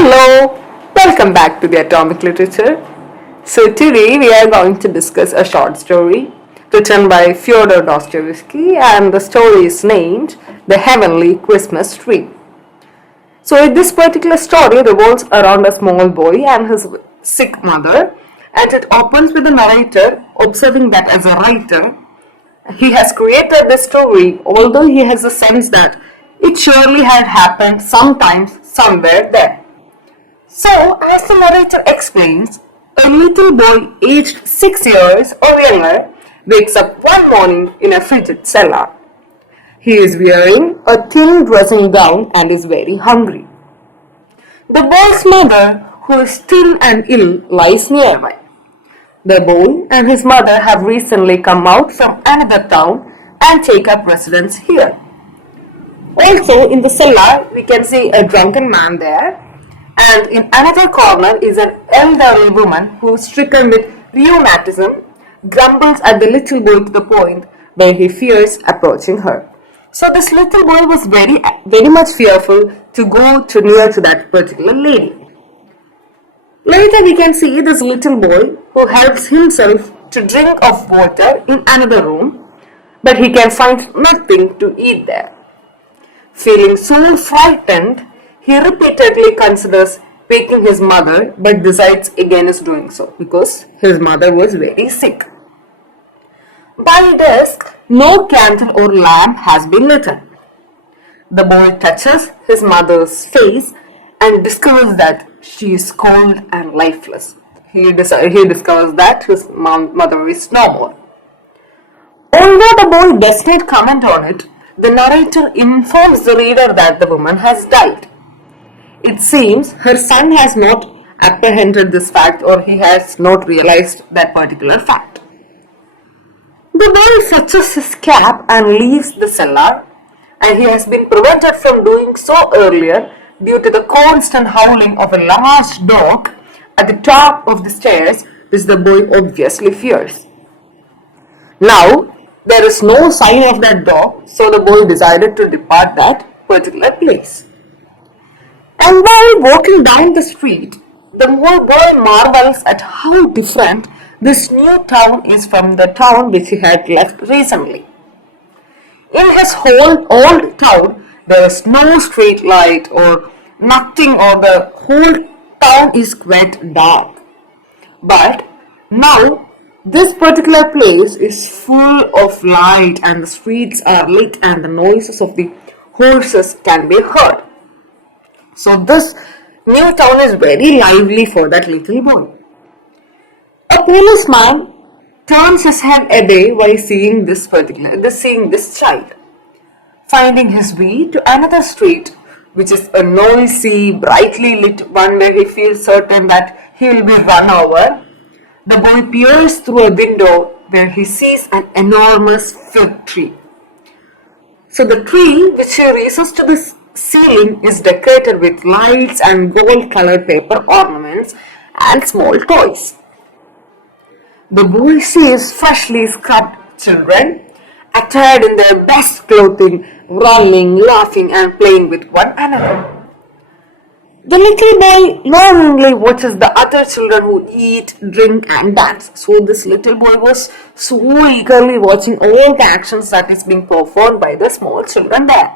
Hello, welcome back to the Atomic Literature. So today we are going to discuss a short story written by Fyodor Dostoyevsky, and the story is named The Heavenly Christmas Tree. So this particular story revolves around a small boy and his sick mother, and it opens with the narrator observing that as a writer he has created this story, although he has a sense that it surely had happened sometimes somewhere there. So, as the narrator explains, a little boy aged 6 years or younger wakes up one morning in a frigid cellar. He is wearing a thin dressing gown and is very hungry. The boy's mother, who is thin and ill, lies nearby. The boy and his mother have recently come out from another town and take up residence here. Also, in the cellar, we can see a drunken man there, and in another corner is an elderly woman who is stricken with rheumatism, grumbles at the little boy to the point where he fears approaching her. So this little boy was very much fearful to go too near to that particular lady. Later we can see this little boy who helps himself to drink of water in another room, but he can find nothing to eat there. Feeling so frightened, he repeatedly considers waking his mother, but decides against doing so because his mother was very sick. By dusk, no candle or lamp has been lit. The boy touches his mother's face and discovers that she is cold and lifeless. He discovers that his mother is no more. Although the boy does not comment on it, the narrator informs the reader that the woman has died. It seems her son has not apprehended this fact, or he has not realized that particular fact. The boy fetches his cap and leaves the cellar, and he has been prevented from doing so earlier due to the constant howling of a large dog at the top of the stairs, which the boy obviously fears. Now, there is no sign of that dog, so the boy decided to depart that particular place. And while walking down the street, the boy marvels at how different this new town is from the town which he had left recently. In his whole old town, there is no street light or nothing, or the whole town is quite dark. But now, this particular place is full of light, and the streets are lit, and the noises of the horses can be heard. So this new town is very lively for that little boy. A policeman turns his head away while seeing this child. Finding his way to another street, which is a noisy, brightly lit one where he feels certain that he will be run over, the boy peers through a window where he sees an enormous fig tree. So the tree, which he raises to the ceiling, is decorated with lights and gold-colored paper ornaments and small toys. The boy sees freshly scrubbed children, attired in their best clothing, running, laughing, and playing with one another. The little boy longingly watches the other children who eat, drink, and dance. So this little boy was so eagerly watching all the actions that is being performed by the small children there.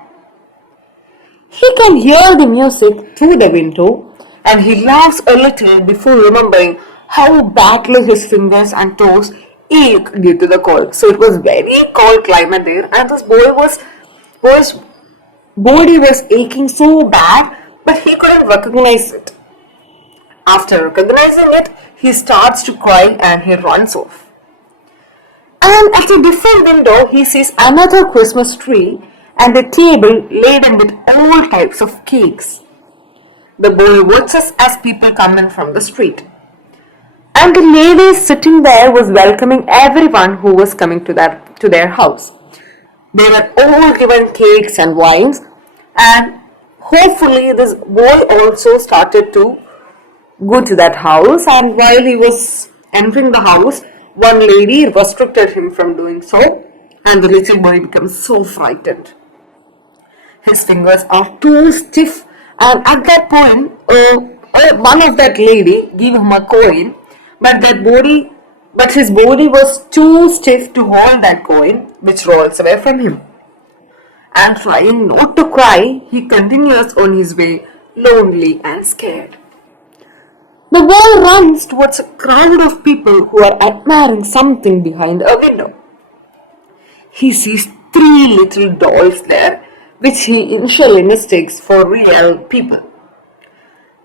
He can hear the music through the window, and he laughs a little before remembering how badly his fingers and toes ache due to the cold. So it was very cold climate there, and this boy's body was aching so bad, but he couldn't recognize it. After recognizing it, he starts to cry and he runs off. And at a different window, he sees another Christmas tree and a table laden with all types of cakes. The boy watches as people come in from the street. And the lady sitting there was welcoming everyone who was coming to their house. They were all given cakes and wines, and hopefully this boy also started to go to that house, and while he was entering the house, one lady restricted him from doing so, and the little boy becomes so frightened. His fingers are too stiff, and at that point, a one of that lady gave him a coin, but his body was too stiff to hold that coin, which rolls away from him. And trying not to cry, he continues on his way, lonely and scared. The boy runs towards a crowd of people who are admiring something behind a window. He sees three little dolls there, which he initially mistakes for real people.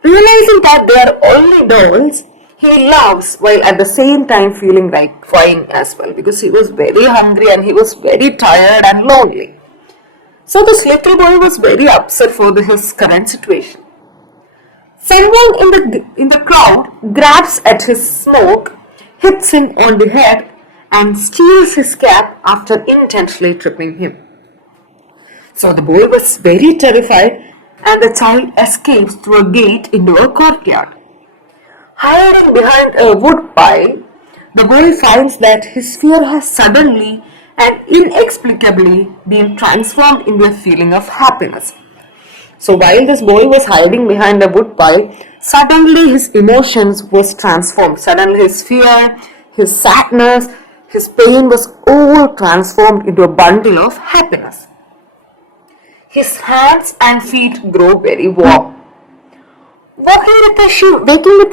Realizing that they are only dolls, he laughs while at the same time feeling like crying as well, because he was very hungry and he was very tired and lonely. So this little boy was very upset for his current situation. Someone in the crowd grabs at his smoke, hits him on the head, and steals his cap after intentionally tripping him. So the boy was very terrified, and the child escapes through a gate into a courtyard. Hiding behind a wood pile, the boy finds that his fear has suddenly and inexplicably been transformed into a feeling of happiness. So while this boy was hiding behind a wood pile, suddenly his emotions was transformed. Suddenly his fear, his sadness, his pain was all transformed into a bundle of happiness. His hands and feet grow very warm. Waking with a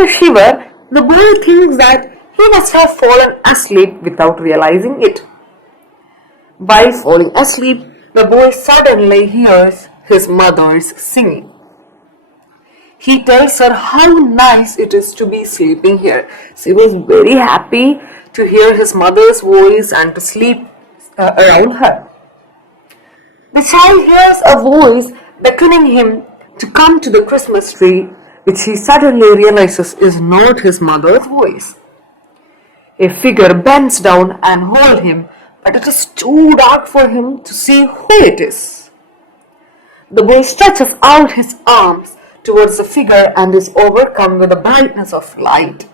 shiver, the boy thinks that he must have fallen asleep without realizing it. While falling asleep, the boy suddenly hears his mother's singing. He tells her how nice it is to be sleeping here. So he was very happy to hear his mother's voice and to sleep around her. The child hears a voice beckoning him to come to the Christmas tree, which he suddenly realizes is not his mother's voice. A figure bends down and holds him, but it is too dark for him to see who it is. The boy stretches out his arms towards the figure and is overcome with the brightness of light.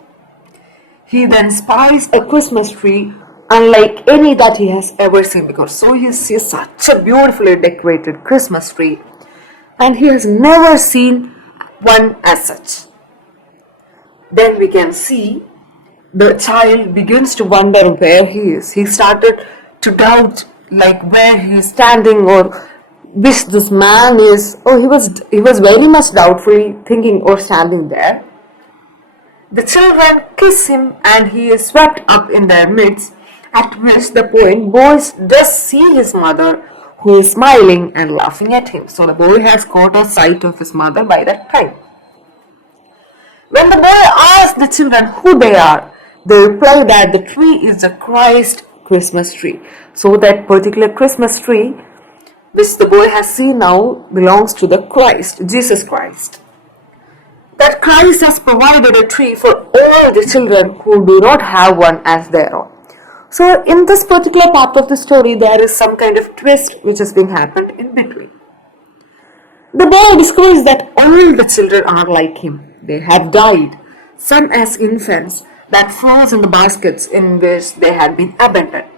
He then spies a Christmas tree unlike any that he has ever seen, because so he sees such a beautifully decorated Christmas tree and he has never seen one as such. Then we can see the child begins to wonder where he is. He started to doubt like where he is standing or which this man is. He was very much doubtfully thinking or standing there. The children kiss him and he is swept up in their midst, at which the boy does see his mother, who is smiling and laughing at him. So the boy has caught a sight of his mother by that time. When the boy asks the children who they are, they reply that the tree is the Christ Christmas tree. So that particular Christmas tree which the boy has seen now belongs to the Christ, Jesus Christ. That Christ has provided a tree for all the children who do not have one as their own. So in this particular part of the story, there is some kind of twist which has been happened in between. The boy discovers that all the children are like him. They have died, some as infants that froze in the baskets in which they had been abandoned.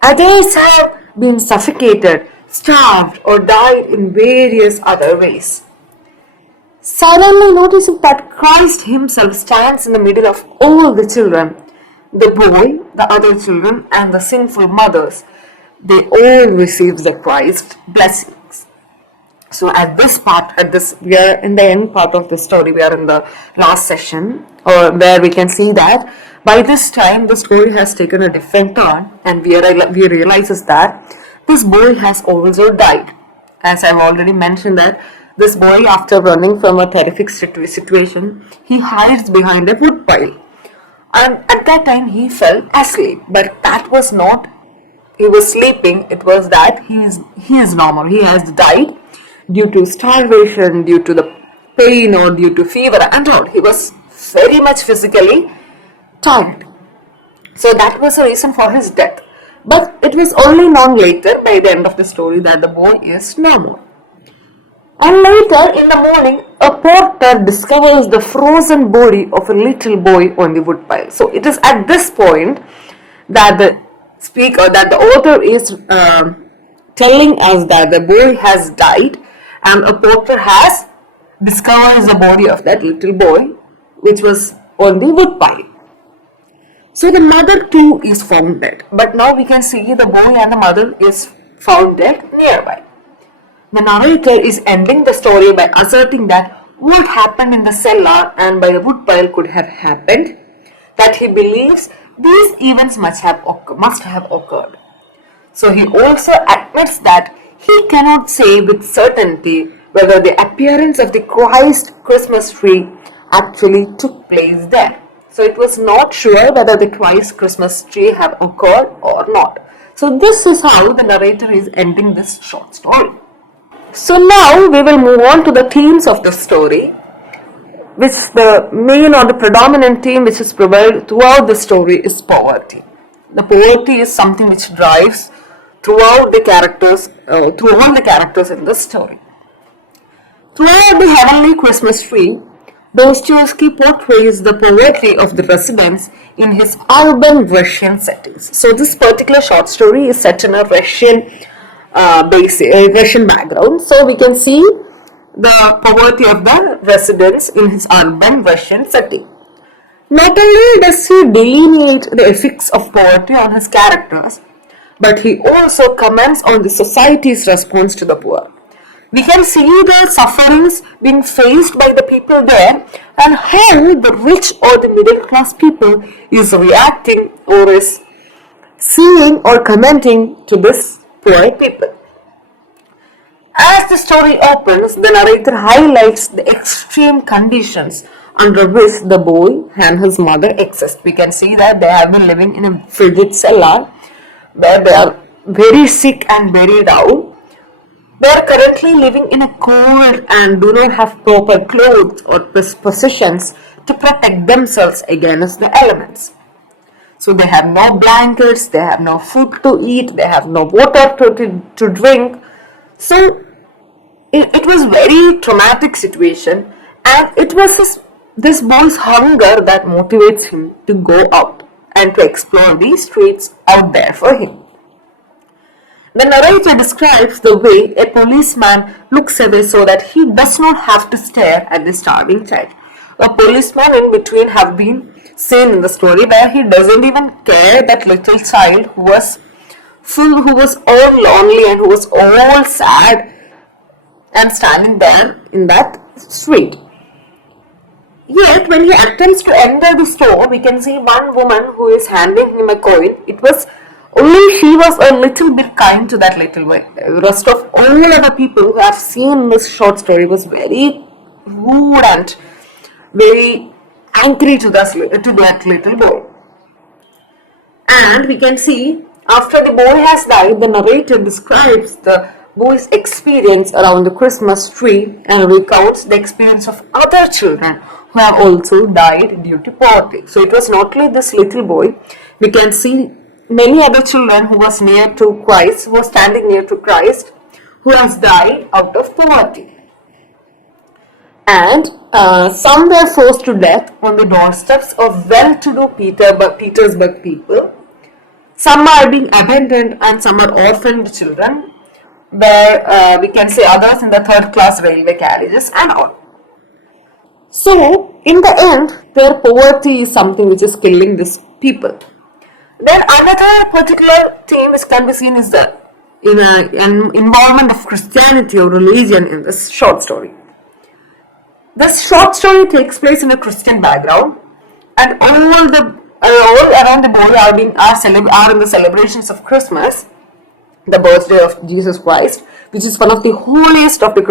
Others have been suffocated, starved, or died in various other ways. Suddenly noticing that Christ himself stands in the middle of all the children, the boy, the other children, and the sinful mothers, they all receive the Christ blessings. So at this part, we are in the end part of the story, we are in the last session, or where we can see that by this time the story has taken a different turn, and we realizes that this boy has also died. As I've already mentioned that this boy, after running from a terrific situation, he hides behind a wood pile. And at that time he fell asleep. But that was not, he was sleeping, it was that he is normal. He has died due to starvation, due to the pain, or due to fever and all. He was very much physically tired. So that was the reason for his death. But it was only known later, by the end of the story, that the boy is normal. And later in the morning, a porter discovers the frozen body of a little boy on the woodpile. So it is at this point that the author is telling us that the boy has died and a porter has discovers the body of that little boy, which was on the woodpile. So the mother too is found dead, but now we can see the boy and the mother is found dead nearby. The narrator is ending the story by asserting that what happened in the cellar and by the woodpile could have happened, that he believes these events must have occurred. So he also admits that he cannot say with certainty whether the appearance of the Christ Christmas tree actually took place there. So it was not sure whether the Christ Christmas tree have occurred or not. So this is how the narrator is ending this short story. So now we will move on to the themes of the story, which the main or the predominant theme which is prevailed throughout the story is poverty. The poverty is something which drives throughout the characters, through all the characters in the story. Throughout the heavenly Christmas tree, Dostoyevsky portrays the poverty of the residents in his urban Russian settings. So this particular short story is set in a Russian Russian background. So we can see the poverty of the residents in his urban Russian setting. Not only does he delineate the effects of poverty on his characters, but he also comments on the society's response to the poor. We can see the sufferings being faced by the people there and how the rich or the middle class people is reacting or is seeing or commenting to this poor people. As the story opens, the narrator highlights the extreme conditions under which the boy and his mother exist. We can see that they have been living in a frigid cellar where they are very sick and very down. They are currently living in a cold and do not have proper clothes or possessions to protect themselves against the elements. So they have no blankets, they have no food to eat, they have no water to drink. So it was very traumatic situation, and it was this boy's hunger that motivates him to go out and to explore these streets out there for him. The narrator describes the way a policeman looks away so that he does not have to stare at the starving child. A policeman in between have been seen in the story where he doesn't even care that little child who was all lonely and who was all sad and standing there in that street. Yet when he attempts to enter the store, we can see one woman who is handing him a coin. It was only she was a little bit kind to that little boy. The rest of all other people who have seen this short story was very rude and very angry to that little boy. And we can see after the boy has died, the narrator describes the boy's experience around the Christmas tree and recounts the experience of other children who have also died due to poverty. So it was not only this little boy. We can see many other children who was near to Christ, who was standing near to Christ, who has died out of poverty. And some were forced to death on the doorsteps of well-to-do Petersburg people. Some are being abandoned and some are orphaned children, where we can say others in the third-class railway carriages and all. So, in the end, their poverty is something which is killing these people. Then another particular theme which can be seen is the an involvement of Christianity or religion in this short story. This short story takes place in a Christian background, and all around the boy are in the celebrations of Christmas, the birthday of Jesus Christ, which is one of the holiest of the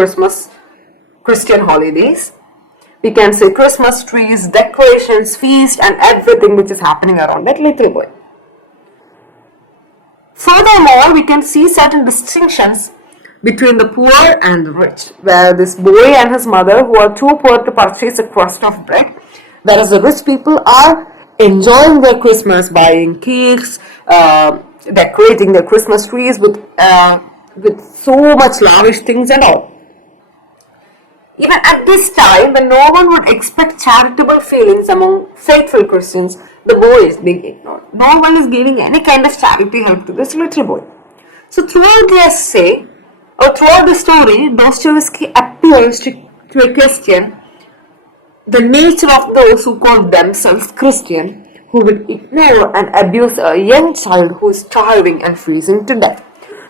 Christian holidays. We can say Christmas trees, decorations, feast, and everything which is happening around that little boy. Furthermore, we can see certain distinctions between the poor and the rich, where this boy and his mother who are too poor to purchase a crust of bread, whereas the rich people are enjoying their Christmas, buying cakes, decorating their Christmas trees with so much lavish things and all. Even at this time, when no one would expect charitable feelings among faithful Christians, the boy is being ignored. No one is giving any kind of charity help to this little boy. So throughout the essay, or throughout the story, Dostoyevsky appears to to a question the nature of those who call themselves Christian, who will ignore and abuse a young child who is starving and freezing to death.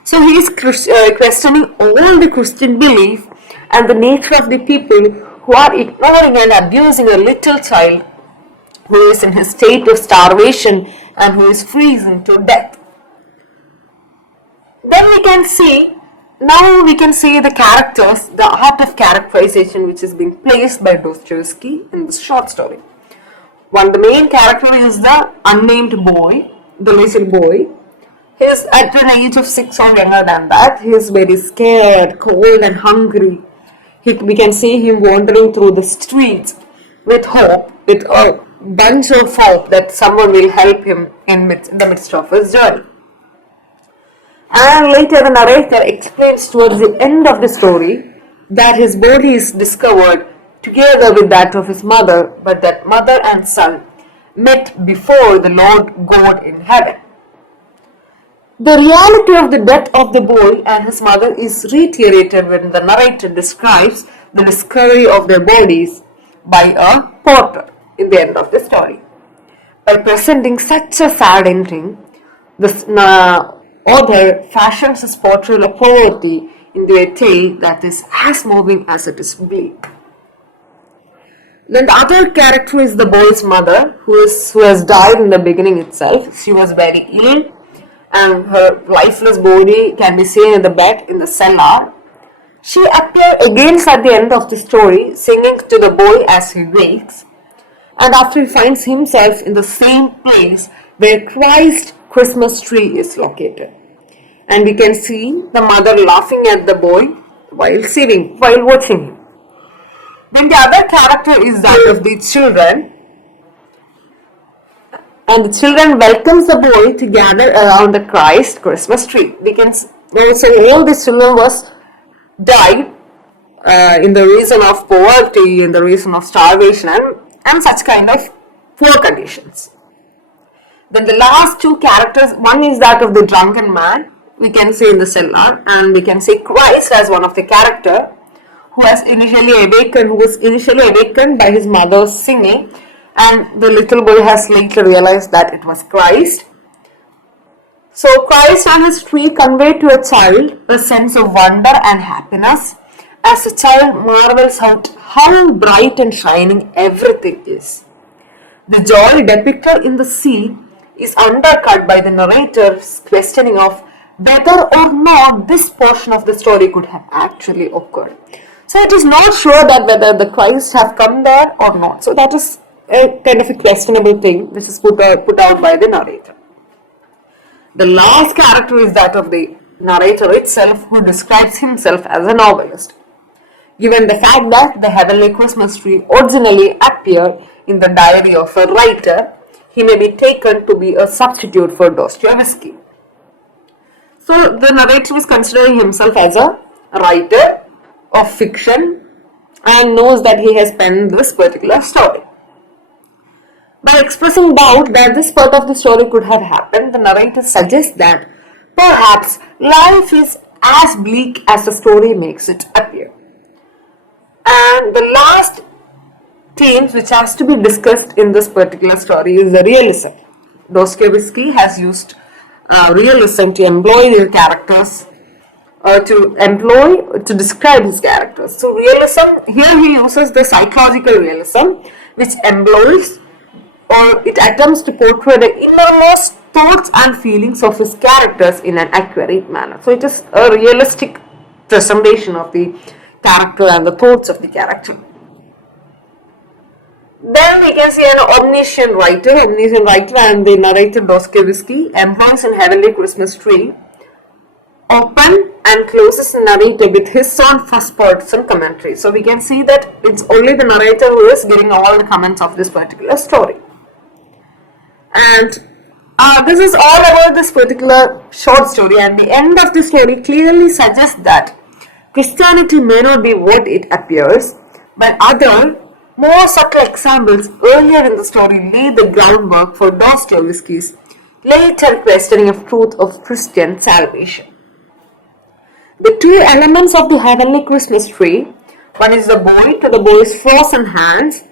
So he is questioning all the Christian belief and the nature of the people who are ignoring and abusing a little child who is in his state of starvation and who is freezing to death. Then now we can see the characters, the art of characterization which is being placed by Dostoyevsky in this short story. The main character is the unnamed boy, the little boy. He is at an age of 6 or younger than that. He is very scared, cold and hungry. We can see him wandering through the streets with hope, with a bunch of hope that someone will help him in the midst of his journey. And later the narrator explains towards the end of the story that his body is discovered together with that of his mother, but that mother and son met before the Lord God in heaven. The reality of the death of the boy and his mother is reiterated when the narrator describes the discovery of their bodies by a porter in the end of the story. By presenting such a sad ending, the author fashions his portrayal of poverty into a tale that is as moving as it is bleak. Then the other character is the boy's mother, who has died in the beginning itself. She was very ill, and her lifeless body can be seen in the bed in the cellar. She appears again at the end of the story, singing to the boy as he wakes, and after he finds himself in the same place where Christ's Christmas tree is located. And we can see the mother laughing at the boy while watching him. Then the other character is that of the children, and the children welcomes the boy to gather around the Christ Christmas tree. We can also all the children died in the reason of poverty, in the reason of starvation and such kind of poor conditions. Then the last two characters, one is that of the drunken man, we can see in the cellar, and we can see Christ as one of the character who was initially awakened by his mother's singing, and the little boy has later realized that it was Christ. So Christ and his tree convey to a child a sense of wonder and happiness as the child marvels out how bright and shining everything is. The joy depicted in the scene is undercut by the narrator's questioning of whether or not this portion of the story could have actually occurred. So it is not sure that whether the Christ have come there or not. So that is a kind of a questionable thing which is put out by the narrator. The last character is that of the narrator itself, who describes himself as a novelist. Given the fact that the heavenly Christmas tree originally appeared in the diary of a writer, he may be taken to be a substitute for Dostoyevsky. So the narrator is considering himself as a writer of fiction and knows that he has penned this particular story. By expressing doubt that this part of the story could have happened, the narrator suggests that perhaps life is as bleak as the story makes it appear. And the last theme which has to be discussed in this particular story is the realism. Dostoyevsky has used realism to employ their characters, to describe his characters. So realism, here he uses the psychological realism, which employs or it attempts to portray the innermost thoughts and feelings of his characters in an accurate manner. So it is a realistic presentation of the character and the thoughts of the character. Then we can see an omniscient writer and the narrator Dostoyevsky employs in Heavenly Christmas Tree open and closes the narrator with his own first person commentary. So we can see that it's only the narrator who is giving all the comments of this particular story. And this is all about this particular short story, and the end of the story clearly suggests that Christianity may not be what it appears, but other more subtle examples earlier in the story lay the groundwork for Dostoyevsky's later questioning of truth of Christian salvation. The two elements of the Heavenly Christmas Tree One is the boy to the boy's frozen hands,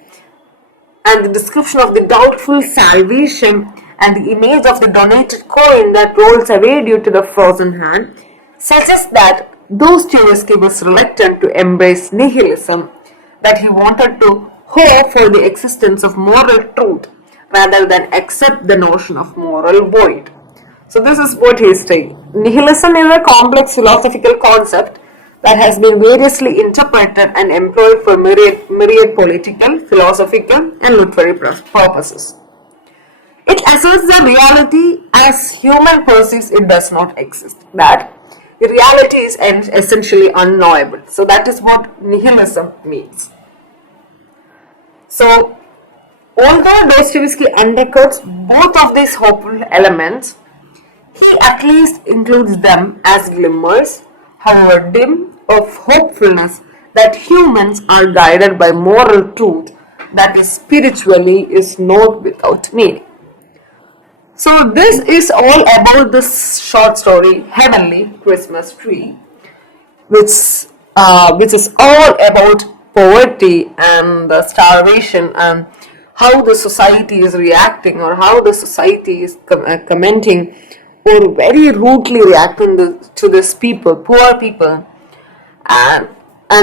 and the description of the doubtful salvation and the image of the donated coin that rolls away due to the frozen hand suggests that Dostoyevsky was reluctant to embrace nihilism, that he wanted to hope for the existence of moral truth rather than accept the notion of moral void. So this is what he is saying. Nihilism is a complex philosophical concept that has been variously interpreted and employed for myriad political, philosophical, and literary purposes. It asserts that reality as human perceives it does not exist. That reality is essentially unknowable. So that is what nihilism means. So although Dostoevsky undercuts both of these hopeful elements, he at least includes them as glimmers, however dim, of hopefulness that humans are guided by moral truth that is spiritually is not without meaning. So this is all about this short story, Heavenly Christmas Tree, which is all about poverty and starvation and how the society is reacting or how the society is commenting or very rudely reacting to these people, poor people, and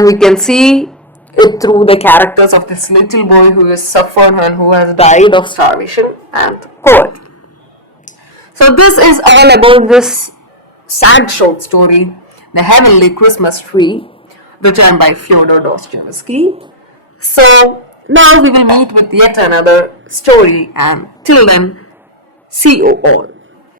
we can see it through the characters of this little boy who has suffered and who has died of starvation and poverty. So this is all about this sad short story, The Heavenly Christmas Tree, written by Fyodor Dostoyevsky. So now we will meet with yet another story, and till then, see you all.